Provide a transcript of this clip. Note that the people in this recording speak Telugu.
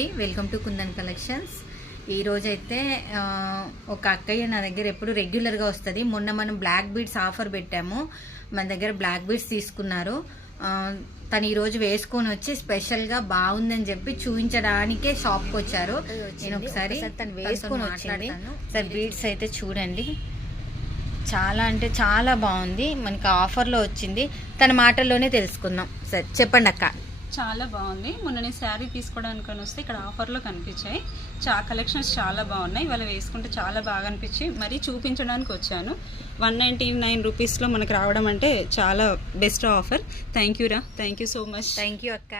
అండి, వెల్కమ్ టు కుందన్ కలెక్షన్స్. ఈరోజైతే ఒక అక్కయ్య నా దగ్గర ఎప్పుడు రెగ్యులర్గా వస్తుంది. మొన్న మనం బ్లాక్ బీడ్స్ ఆఫర్ పెట్టాము, మన దగ్గర బ్లాక్ బీడ్స్ తీసుకున్నారు. తను ఈరోజు వేసుకొని వచ్చి స్పెషల్గా బాగుందని చెప్పి చూపించడానికే షాప్కి వచ్చారు. నేను ఒకసారి తను వేసుకొని మాట్లాడతాను. సార్ బీడ్స్ అయితే చూడండి, చాలా అంటే చాలా బాగుంది. మనకి ఆఫర్లో వచ్చింది, తన మాటల్లోనే తెలుసుకుందాం. సార్ చెప్పండి అక్క. చాలా బాగుంది. మొన్న నేను శారీ తీసుకోవడానికి వస్తే ఇక్కడ ఆఫర్లో కనిపించాయి. కలెక్షన్స్ చాలా బాగున్నాయి. ఇవాళ వేసుకుంటే చాలా బాగా అనిపించి మరీ చూపించడానికి వచ్చాను. 199 రూపీస్లో మనకు రావడం అంటే చాలా బెస్ట్ ఆఫర్. థ్యాంక్ యూ రా, thank you so much. Thank you అక్క.